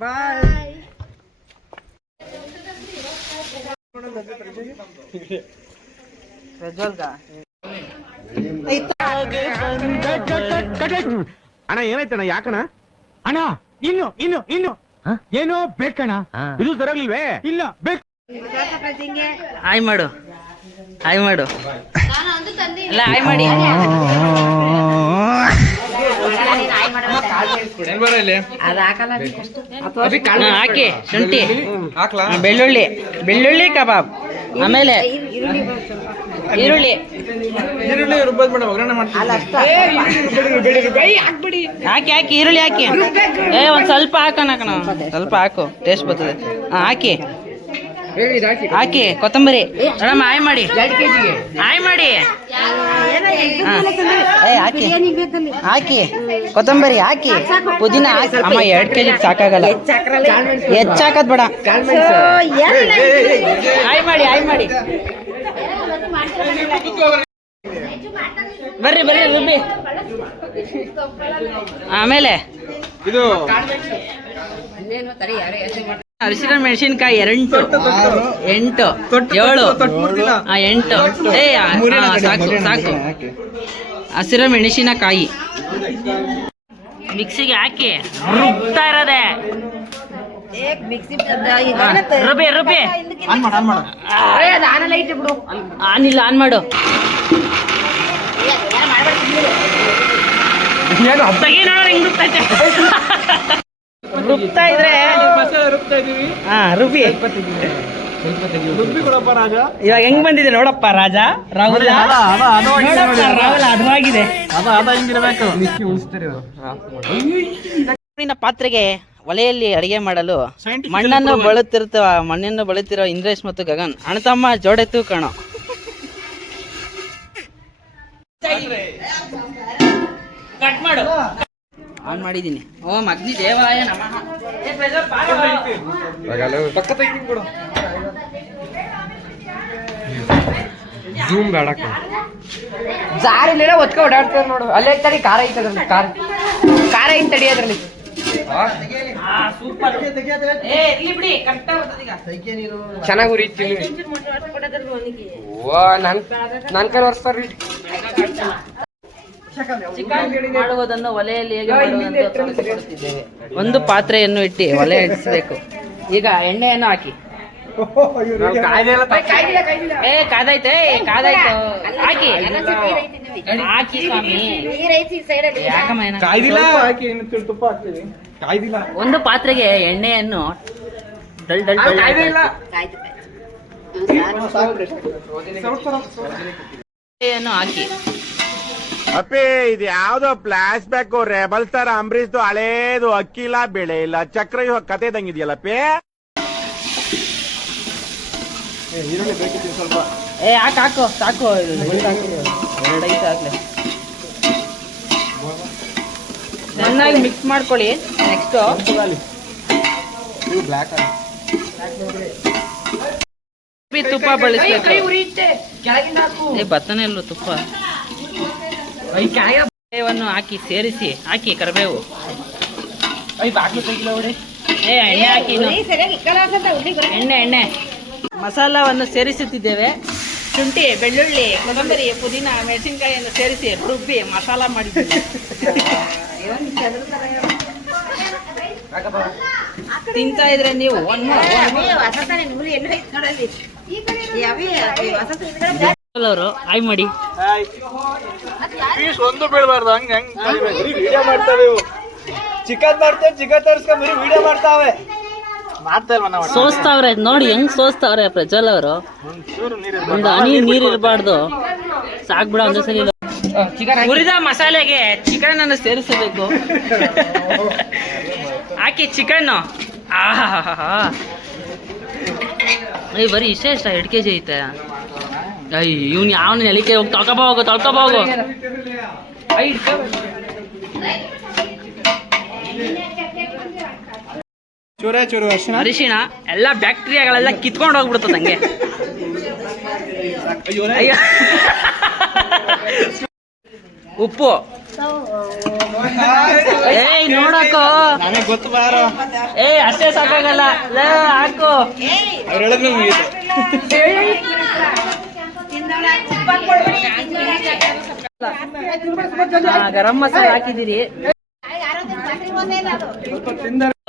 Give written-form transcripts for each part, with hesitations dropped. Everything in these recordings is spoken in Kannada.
ಬಾಯ್. ಅಣ್ಣ ಏನಾಯ್ತಣ್ಣ ಯಾಕಣ್ಣ? ಅಣ್ಣ ಇನ್ನು ಇನ್ನು ಇನ್ನು ಏನೋ ಬೇಕಣ್ಣ. ಇದು ಸರಿಯಾಗ್ಲಿಲ್ವೇ? ಇಲ್ಲ ಬೇಕು. ಆಯ್ ಮಾಡು, ಆಯ್ ಮಾಡು, ಅಲ್ಲ ಆಯ್ ಮಾಡಿ. ಹಾಕಿ ಶುಂಠಿ, ಬೆಳ್ಳುಳ್ಳಿ, ಬೆಳ್ಳುಳ್ಳಿ ಕಬಾಬ್, ಆಮೇಲೆ ಈರುಳ್ಳಿ ಹಾಕಿ ಹಾಕಿ ಈರುಳ್ಳಿ ಹಾಕಿ. ಒಂದ್ ಸ್ವಲ್ಪ ಹಾಕೋಣ, ಸ್ವಲ್ಪ ಹಾಕು, ಟೇಸ್ಟ್ ಬರ್ತದೆ. ಹಾಕಿ ಹಾಕಿ ಕೊತ್ತಂಬರಿ ಮೇಡಮ್ ಆಯ್ ಮಾಡಿ, ಆಯ್ ಮಾಡಿ. ಹಾಕಿ ಹಾಕಿ ಕೊತ್ತಂಬರಿ ಹಾಕಿ, ಪುದೀನ ಹಾಕಿ. ಅಮ್ಮ 2 kg ಸಾಕಾಗಲ್ಲ, ಹೆಚ್ಚಾಕದ್ ಬೇಡ. ಆಯ್ ಮಾಡಿ, ಆಯ್ ಮಾಡಿ. ಬರ್ರಿ ಬರ್ರಿ ರುಬ್ಬಿ. ಆಮೇಲೆ ಇದು ಅರಿಶಿನ ಮೆಣಸಿನ್ಕಾಯಿ 8 8 7 8. ಸಾಕು ಸಾಕು. ಹಸಿರು ಮೆಣಸಿನಕಾಯಿ ಮಿಕ್ಸಿಗೆ ಹಾಕಿ ರುಬ್ತಾ ಇರೋದೆ. ರುಬ್ಬಿ ರುಬ್ಬಿ. ಆನಿಲ್ಲ, ಆನ್ ಮಾಡು. ತೆಗಿ ನೋಡೋಣ ಹೆಂಗ್ ರುಬ್ತೈತೆ. ರುಬ್ತಾ ಇದ್ರೆ ರುಬ್ಬಿ. ಇವಾಗ ಹೆಂಗ್ ಬಂದಿದೆ ನೋಡಪ್ಪ ರಾಜ. ರಾಹುಲ್ ರಾಹುಲ್ ಅದಾಗಿದೆ. ಪಾತ್ರೆಗೆ ಒಲೆಯಲ್ಲಿ ಅಡಿಗೆ ಮಾಡಲು ಮಣ್ಣನ್ನು ಬಳತಿರೋ ಇಂದ್ರೇಶ್ ಮತ್ತು ಗಗನ್ ಅಣ್ಣತಮ್ಮ ಜೋಡೆತ್ತು ಕಾಣೋ. ಕಟ್ ಮಾಡು. ಆನ್ ಮಾಡಿದ್ದೀನಿ. ಓಂ ಅಗ್ನಿ ದೇವಾಯ ನಮಃ. ಜೂಮ್ ಬೇಡ, ಜಾರಿಲ್ಲ ಒತ್ಕ ಓಡಾಡ್ತಾರೆ ನೋಡು. ಅಲ್ಲೇ ತಡಿ, ಖಾರ ಐತದ್ರಲ್ಲಿ, ಖಾರ ಐತೆ ತಡಿ ಅದ್ರಲ್ಲಿ. ಚೆನ್ನಾಗಿ ಉರಿತೀನಿ. ನನ್ ಕೈ ಒರೆಸ್ತಾರ್ರಿ. ಚಿಕನ್ ಮಾಡುವುದನ್ನು ಒಲೆಯಲ್ಲಿ ಹೇಗೆ ಮಾಡುವುದಂತ ತೋರಿಸಿಕೊಡುತ್ತಿದ್ದೇವೆ. ಒಂದು ಪಾತ್ರೆಯನ್ನು ಇಟ್ಟು ಒಲೆ ಇಡಿಸಬೇಕು. ಈಗ ಎಣ್ಣೆಯನ್ನು ಹಾಕಿ. ಕಾದೈತೆ, ಕಾದಾಯ್ತು. ಹಾಕಿ ಹಾಕಿ ಸ್ವಾಮಿ. ಒಂದು ಪಾತ್ರೆಗೆ ಎಣ್ಣೆಯನ್ನು ಹಾಕಿ. ಅಪ್ಪೇ ಇದು ಯಾವ್ದೋ ಫ್ಲಾಶ್ ಬ್ಯಾಕ್ ರೆಬಲ್ ಸ್ಟಾರ್ ಅಂಬರೀಶ್ದು ಹಳೇದು. ಅಕ್ಕಿ ಇಲ್ಲ, ಬೆಳೆ ಇಲ್ಲ, ಚಕ್ರ ಕತೆ ಇದಂಗಿದೆಯಲ್ಲಪ್ಪೇ. ಸ್ವಲ್ಪ ಹಾಕು ಸಾಕು. 2 ಐತೆ ಆಗ್ಲೇ. ಚೆನ್ನಾಗಿ ಮಿಕ್ಸ್ ಮಾಡ್ಕೊಳ್ಳಿ. ನೆಕ್ಸ್ಟ್ ತುಪ್ಪ ಬಳಸ್ಬೇಕು. ಬತ್ತನೆ ಅಲ್ವ ತುಪ್ಪ. ಕರಿಬೇವನ್ನು ಹಾಕಿ ಸೇರಿಸಿ. ಹಾಕಿ ಕರಿಬೇವು. ಎಣ್ಣೆ ಹಾಕಿ. ಎಣ್ಣೆ ಮಸಾಲವನ್ನು ಸೇರಿಸುತ್ತಿದ್ದೇವೆ. ಶುಂಠಿ, ಬೆಳ್ಳುಳ್ಳಿ, ಕೊತ್ತಂಬರಿ, ಪುದೀನ, ಮೆಣಸಿನಕಾಯಿಯನ್ನು ಸೇರಿಸಿ ರುಬ್ಬಿ ಮಸಾಲ ಮಾಡಿದ್ದೀವಿ. ತಿಂತಾ ಇದ್ರೆ ನೀವು ಅವರು ಆಯ್ ಮಾಡಿ. ಒಂದು ಬೀಳ್ಬಾರ್ದು. ಹಂಗೆ ವಿಡಿಯೋ ಮಾಡ್ತಾವೆ. ಚಿಕನ್ ಮಾಡ್ತೇವೆ, ಚಿಕನ್ ತೋರಿಸ್ಕೊಂಡ್ ವಿಡಿಯೋ ಮಾಡ್ತಾವೆ. ಸೋಸ್ತಾವ್ರೆ ನೋಡಿ, ಹೆಂಗ್ ಸೋಸ್ತಾವ್ರೆ ಪ್ರಜ್ವಲ್ ಅವರು. ಒಂದು ಹನಿ ನೀರು ಇರಬಾರ್ದು. ಸಾಕ್ಬಿಡ ಒಂದೇ ಸಲ. ಹುರಿದ ಮಸಾಲೆಗೆ ಚಿಕನ್ ಅನ್ನು ಸೇರಿಸಬೇಕು. ಹಾಕಿ ಚಿಕನ್. ಬರೀ ಇಷ್ಟ 2 kg ಐತೆ. ಇವ್ನು ಯಾವನು ನೆಲಿಕೆ ಹೋಗಿ ತೊಳ್ಕೊಬೋಗು. ಚೂರು ಅರಿಶಿಣ ಎಲ್ಲ ಬ್ಯಾಕ್ಟೀರಿಯಾಗಳೆಲ್ಲ ಕಿತ್ಕೊಂಡು ಹೋಗ್ಬಿಡ್ತದೆ ಹಂಗೆ. ಅಯ್ಯೋ. ಉಪ್ಪು ಏಯ್ ನೋಡಕ್ಕೋ ನನಗೆ ಗೊತ್ತು ಬಾರೋ. ಏಯ್ ಅಷ್ಟೇ ಸಾಕಾಗಲ್ಲ ಹಾಕು. ಗರಂ ಮಸಾಲ ಹಾಕಿದ್ದೀರಿ.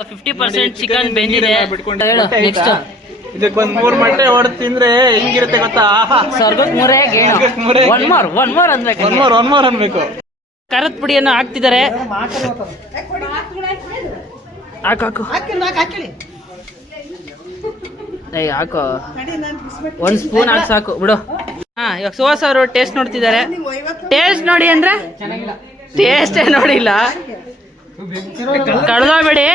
50% ಚಿಕನ್ ಬೆಂದಿದೆ. ಹೇಳು ನೆಕ್ಸ್ಟ್. ಇದಕ್ಕೊಂದ್ 3 ಮೊಟ್ಟೆ ಹೊಡೆದು ತಿಂದ್ರೆ ಹೆಂಗಿರುತ್ತೆ ಗೊತ್ತಾ? ಸ್ವರ್ಗಕ್ಕೆ ಮೂರೇ ಗೇಣು. ಒನ್ ಮೋರ್ ಅನ್ಬೇಕು. ಒನ್ ಮೋರ್ ಅನ್ಬೇಕು. ಖಾರದ ಪುಡಿಯನ್ನು ಹಾಕ್ತಿದ್ದಾರೆ. ಹಾಕು ಏಯ್ ಹಾಕು 1 ಸ್ಪೂನ್ ಹಾಕಿ ಸಾಕು ಬಿಡು. ಇವಾಗ ಸುಹಾಸ್ ಅವರು ಟೇಸ್ಟ್ ನೋಡ್ತಿದ್ದಾರೆ. ಟೇಸ್ಟ್ ನೋಡಿ ಅಂದ್ರೆ ಟೇಸ್ಟೇ ನೋಡಿಲ್ಲ. ಕಡ್ದೋಗ್ಬೇಡಿ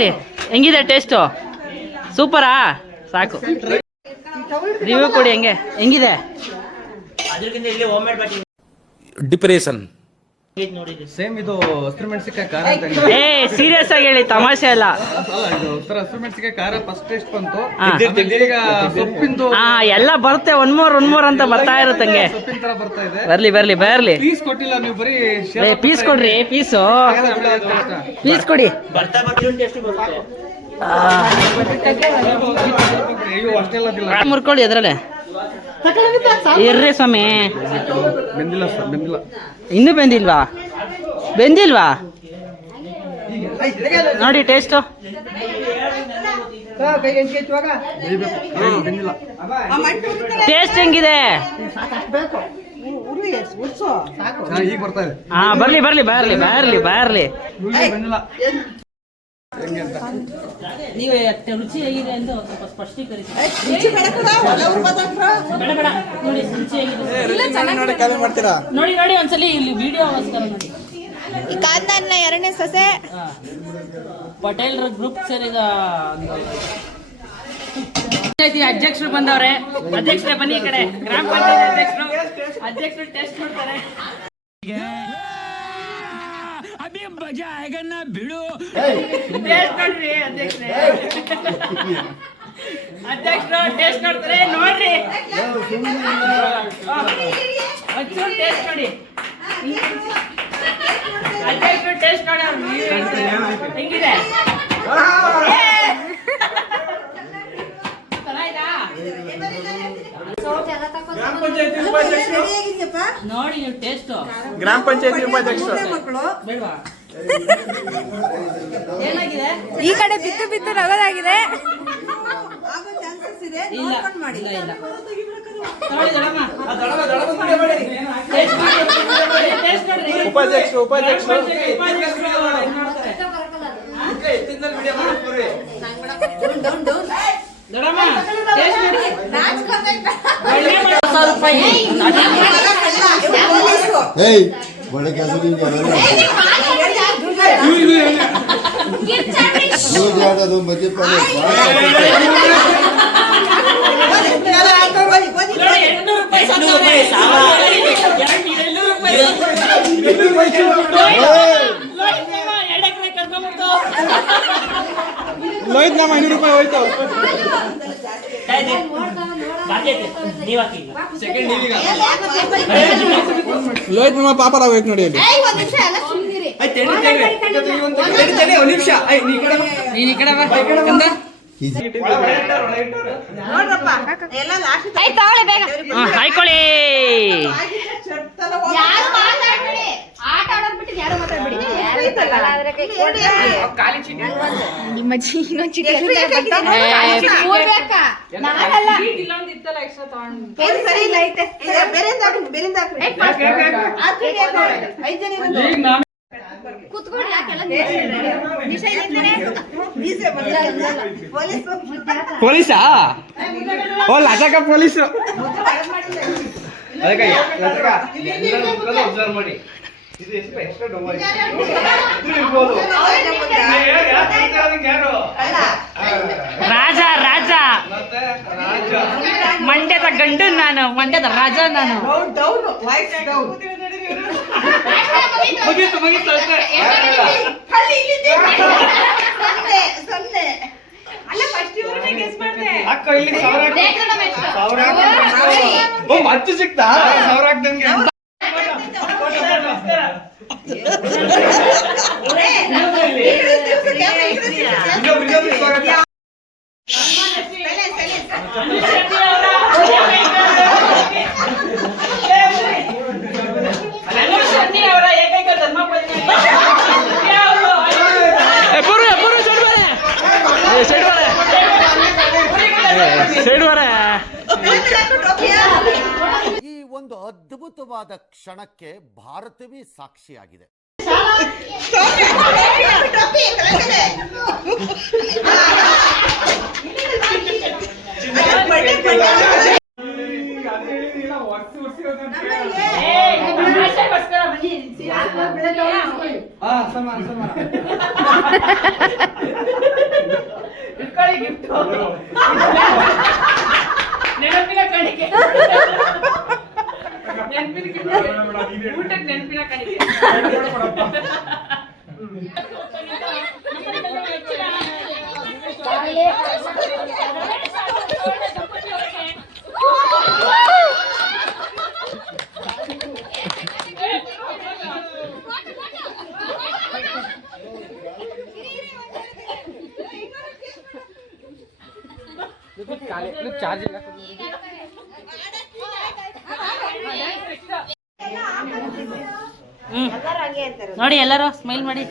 ರೀ. ಹೆಂಗಿದೆ ಟೇಸ್ಟು? ಸೂಪರಾ? ಸಾಕು ರಿವ್ಯೂ ಕೊಡಿ. ಹೆಂಗಿದೆ? ಡಿಪ್ರೆಷನ್ ಸೇಮ್ ಇದು ಹಸಿರು ಮೆಣಸಿನಕಾಯಿ ಖಾರ ಅಂತ. ಏ ಸೀರಿಯಸ್ ಆಗಿ ಹೇಳಿ, ತಮಾಷೆ ಅಲ್ಲ. ಇದು ಒಂಥರ ಹಸಿರು ಮೆಣಸಿನಕಾಯಿ ಖಾರ ಫಸ್ಟ್ ಟೇಸ್ಟ್ ಬಂತು. ಹಾ. ಈಗ ಸೊಪ್ಪಿಂದು ಎಲ್ಲ ಬರುತ್ತೆ. ಒನ್ ಮೋರ್ ಅಂತ ಬರ್ತಾ ಇರುತ್ತಂಗೆ. ಸೊಪ್ಪಿನ ತರ ಬರ್ತಾ ಇದೆ. ಬರ್ಲಿ ಪೀಸ್ ಕೊಟ್ಟಿಲ್ಲ ನೀವು, ಬರೀ ಪೀಸ್ ಕೊಡ್ರಿ. ಪೀಸ್ ಕೊಡಿ. ಅಯ್ಯೋ ಅಷ್ಟೆಲ್ಲ ಮುರ್ಕೊಳ್ಳಿ ಎದ್ರಲ್ಲೇ ಇರ್ರಿ ಸ್ವಾಮಿ. ಬೆಂದಿಲ್ಲ ಸರ್, ಬೆಂದಿಲ್ಲ. ಇನ್ನೂ ಬೆಂದಿಲ್ವಾ? ನೋಡಿ ಟೇಸ್ಟು. ಬೆಂದಿಲ್ಲ. ಟೇಸ್ಟ್ ಹೆಂಗಿದೆ? ಈಗ ಬರ್ತಾ ಇದೆ. ಬರ್ಲಿ. ಬೆಂದಿಲ್ಲ. ನೀವು ರುಚಿ ಹೇಗಿದೆ ಅಂತ ಸ್ವಲ್ಪ ಸ್ಪಷ್ಟೀಕರಿಸಿ. ನೋಡಿ ಒಂದ್ಸಲಿ ಇಲ್ಲಿ ವಿಡಿಯೋ ನೋಡಿ. ಈ ಕಾಂದನ್ನ 2ನೇ ಸೊಸೆ ಪಟೇಲ್ ಗ್ರೂಪ್ ಸೇರಿದ ಅಧ್ಯಕ್ಷರು ಬಂದವ್ರೆ. ಅಧ್ಯಕ್ಷರೇ ಬನ್ನಿ ಈ ಕಡೆ. ಗ್ರಾಮ ಪಂಚಾಯತ್ ಅಧ್ಯಕ್ಷರು ಟೆಸ್ಟ್ ಮಾಡ್ತಾರೆ. ಅಧ್ಯಕ್ಷರು ಟೇಸ್ಟ್ ನೋಡ್ತಾರೆ. ನೋಡ್ರಿ ಒಂಚೂರು ಟೇಸ್ಟ್ ನೋಡಿ. ಅಧ್ಯಕ್ಷರು ಟೇಸ್ಟ್ ನೋಡಿ. ಹೆಂಗಿದೆ? ನೋಡಿ ನೀವು ಟೇಸ್ಟ್. ಗ್ರಾಮ ಪಂಚಾಯತಿ ಉಪಾಧ್ಯಕ್ಷರು ಬೇಡವಾ? ಏನಾಗಿದೆ? ಈ ಕಡೆ ಬಿತ್ತು ರಗದಾಗಿದೆ. ಇಲ್ಲ. ನೋಡಿ ದೊಡ್ಡಮ್ಮ. ಟೇಸ್ಟ್ ನೋಡ್ರಿ. ಉಪಾಧ್ಯಕ್ಷರು ದೊಡ್ಡಮ್ಮ ಟೇಸ್ಟ್ ನೋಡಿ. ಏಯ್ ಬಡ ಕೆಲಸ ಅದು ಮಧ್ಯ ಲೋಹಿತ್ ನಮ್ಮ 500 ರೂಪಾಯಿ ಹೋಯ್ತು. ಲೋಹಿತ್ ನಮ್ಮ ಪಾಪ ಹೋಯ್ತು ನೋಡಿ ಅಲ್ಲಿ. ನೀನ್ ಈ ಕಡೆ ಬಾ. ಕಂದ. ಹಾಯ್ಕೊಳ್ಳಿ. ಪೊಲೀಸಾ? ಓ ಲಜಕ ಪೊಲೀಸು. ಅಬ್ಸರ್ವ್ ಮಾಡಿ. ರಾಜ ಮಂಡ್ಯದ ಗಂಡು ನಾನು, ಮಂಡ್ಯದ ರಾಜ ನಾನು. ಅಕ್ಕ ಇಲ್ಲಿ 1000 ಮತ್ತೆ ಸಿಕ್ತಾ 1000 ಹಾಕ್ದಂಗೆ ಈ ಒಂದು ಅದ್ಭುತವಾದ ಕ್ಷಣಕ್ಕೆ ಭಾರತವೇ ಸಾಕ್ಷಿಯಾಗಿದೆ. ನೆನಪಿನ ಕಣಿಕೆ ಊಟಕ್ಕೆ ನೆನಪಿನ ಕಣಿಕೆ ನೋಡಿ ಎಲ್ಲರೂ ಸ್ಮೈಲ್ ಮಾಡಿ.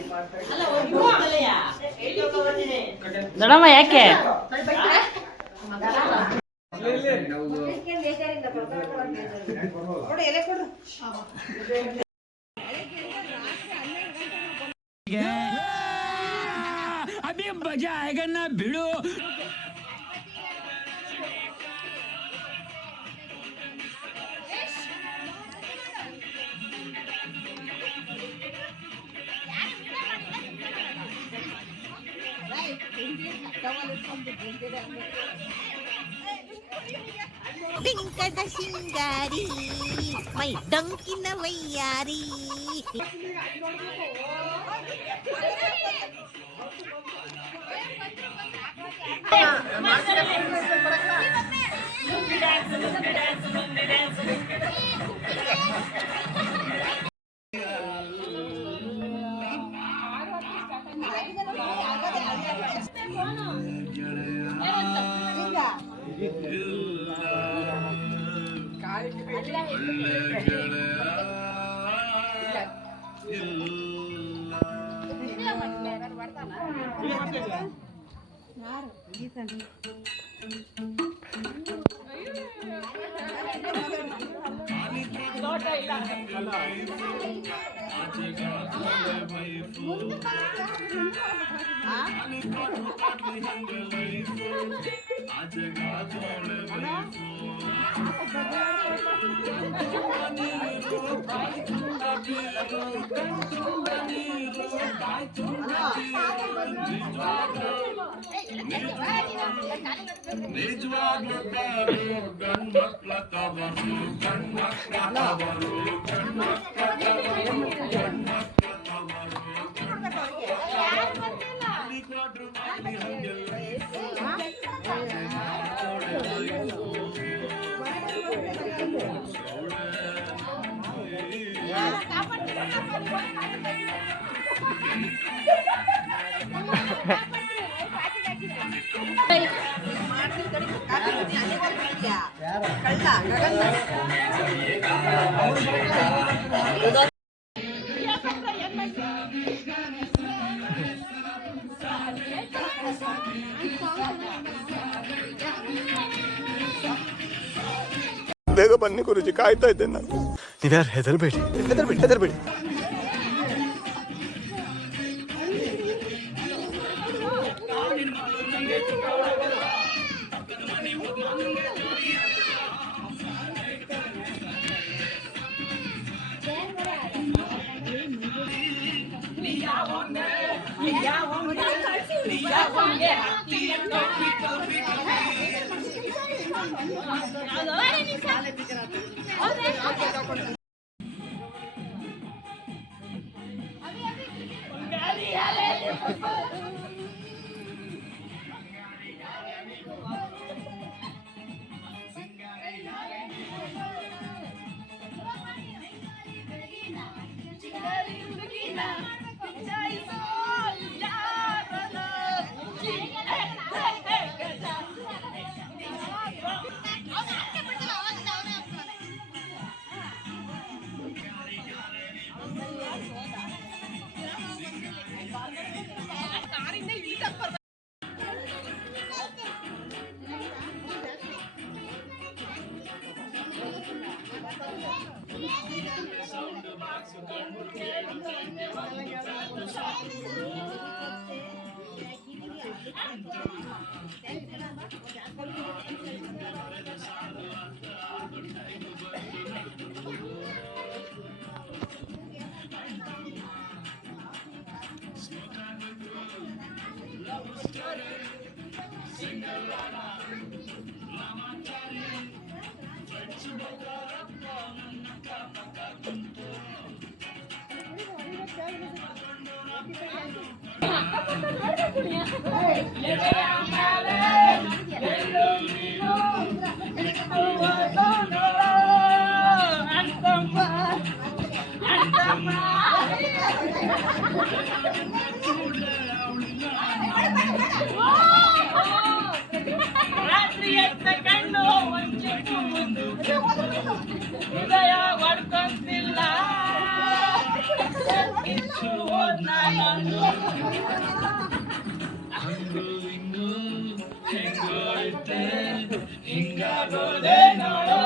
ದೊಡ್ಡಮ್ಮ ಯಾಕೆ अभी मजा आएगा ना भिड़ो. ಡಿಂಕದ ಸಿಂಗಾರಿ ಮೈ ಡಂಕಿನ ವೈಯಾರಿ ಬೇಗ ಬನ್ನಿ ಗುರುಜಿ, ಕಾಯ್ತಾ ಇದ್ದೇನೆ ನಾನು. ನೀವ್ಯಾರು ಹೆದರ್ಬೇಡಿ, ಹೆದರ್ಬೇಡಿ, ಹೆದರ್ಬೇಡಿ. ರಾತ್ರಿ ಎತ್ತ ಕಣ್ಣು ಹೃದಯ ಹೊಡ್ಕೊಂತಿಲ್ಲ ಹಿಂಗಾಗೋದೆ ನೋಡೋ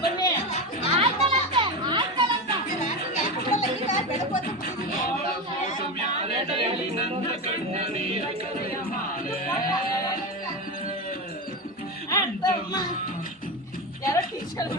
ಬನ್ನಿ ಯಾರೋ ಟೀಚರ್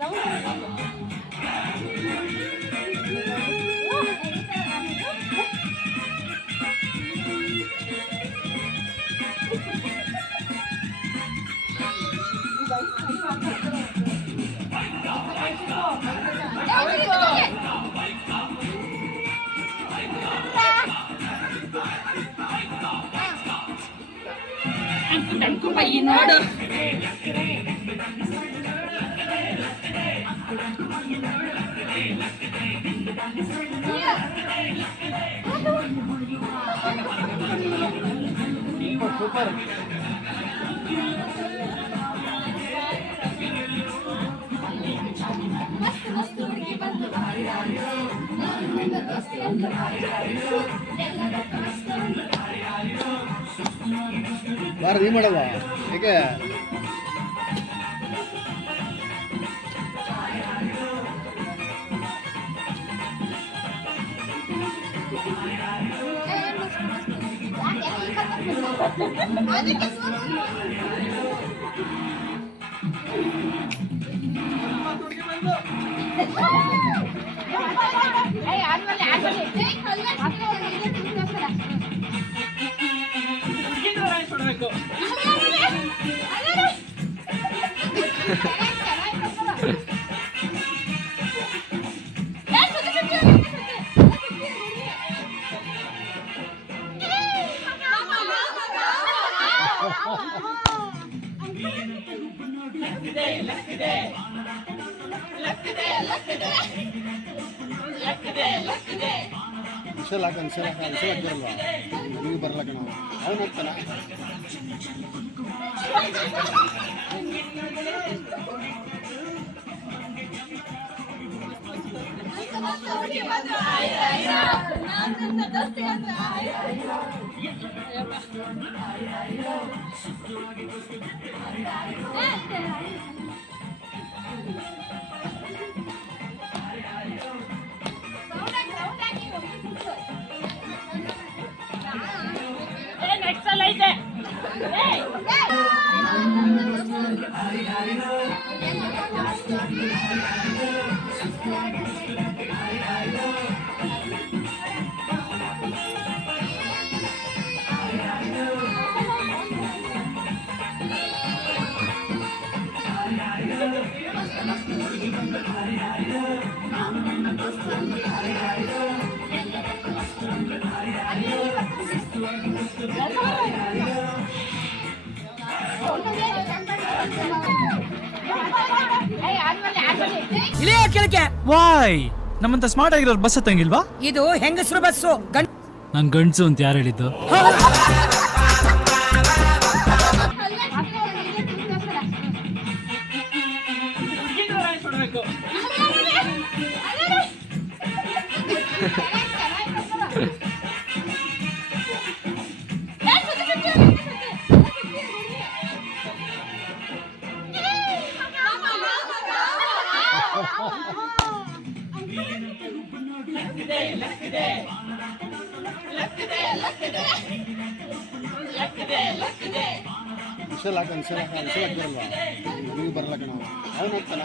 ರೌಂಡ್ ನೋಡು ಬಾರ ನೀ ಮಾಡಲ್ವಾ ಹೇಗೆ ವಿಷಲ್ ಹಾಕ ಬರಲ್ವಾ ನೀವು ಬರಲಕ್ಕ ನಾವು ಅವನು ಹೋಗ್ತಾನ ವಾಯ್ ನಮ್ಮಂತ ಸ್ಮಾರ್ಟ್ ಆಗಿರೋರು ಬಸ್ ಹತ್ತಂಗಿಲ್ವಾ? ಇದು ಹೆಂಗಸರು ಬಸ್ಸು ನಾನ್ ಗಂಡ್ಸು ಅಂತ ಯಾರು ಹೇಳಿದ್ದು? ವಿಷಲ್ ಹಾಕ ಬರಲ್ವಾ ನೀವು ಬರಲಕ್ಕ ನಾವು ಅವನು ಹೋಗ್ತಾನ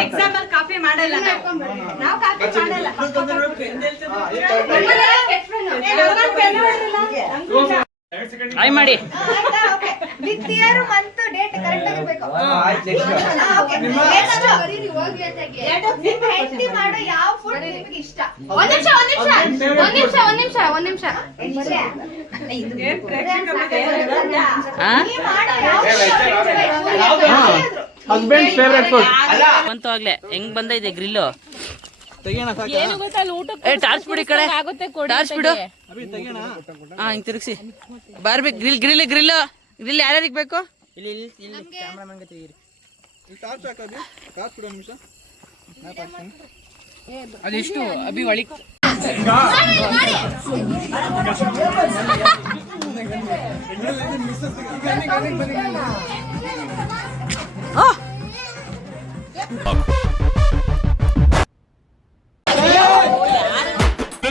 ಎಕ್ಸಾಮ್ ಅಲ್ಲಿ ಕಾಪಿ ಮಾಡಲ್ಲ ನಾವು ಕಾಪಿ ಮಾಡಲ್ಲ ಆಯ್ ಮಾಡಿ with year month date correct ಆಗಿರ್ಬೇಕು. ನಿಮ್ಮ ಹೆಂಡತಿ ಮಾಡೋ ಯಾವ ಫುಡ್ ನಿಮಗೆ ಇಷ್ಟ? ಒಂದ್ ನಿಮಿಷ ಹಸ್ಬೆಂಡ್ ಫೇವ್ರೆಟ್ ಫುಡ್ ಬಂತು ಆಗ್ಲೇ ಹೆಂಗ್ ಬಂದೈತೆ ಗ್ರಿಲ್ಲು ಟಾರ್ಚ್ ಬಿಡಿ ಕಡೆ ಟಾರ್ಚ್ ಬಿಡು ಹಾ ಹಿಂಗ್ ತಿರುಗಿಸಿ ಬರ್ಬೇಕು ಗ್ರಿಲ್ ಗ್ರಿಲ್ ಗ್ರಿಲ್ ಗ್ರಿಲ್ ಯಾರ್ಯಾರಿಗೆ ಬೇಕು ಅದೆಷ್ಟು ಅಭಿ ಒಳಿ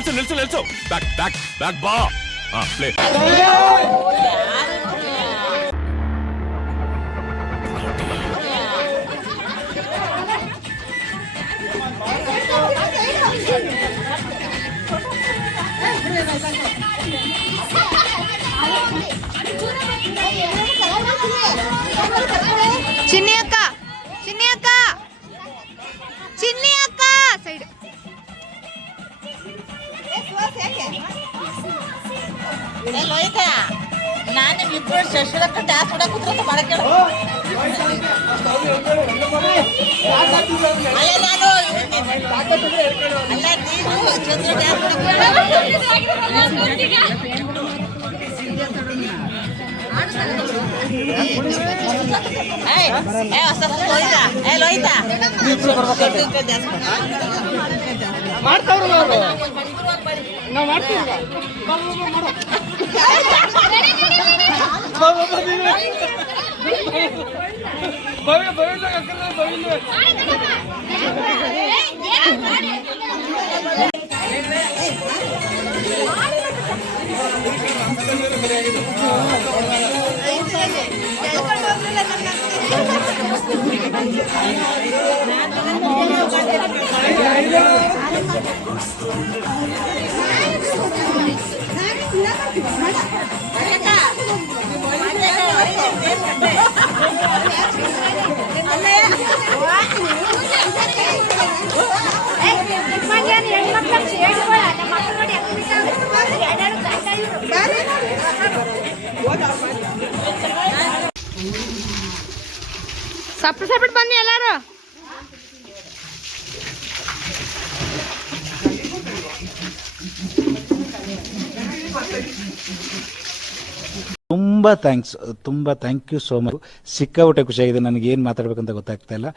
ನಿಲ್ಸು ಬ್ಯಾಕ್ ಬಾ ಪ್ಲೇ ಚಿನ್ನಿ ಅಕ್ಕ ಚಿನ್ನಿ ಮಾಡ್ತಾವ್ರಲ್ಲ ಅವರು ನಾವು ಮಾಡ್ತೀವಿ ಸಪ್ರೇಟ್ ಬನ್ನಿ ಎಲ್ಲಾರು. ತುಂಬ ಥ್ಯಾಂಕ್ ಯು ಸೋ ಮಚ್. ಸಿಕ್ಕಾಪಟ್ಟೆ ಖುಷಿಯಾಗಿದೆ. ನನಗೆ ಏನು ಮಾತಾಡ್ಬೇಕಂತ ಗೊತ್ತಾಗ್ತಾ ಇಲ್ಲ.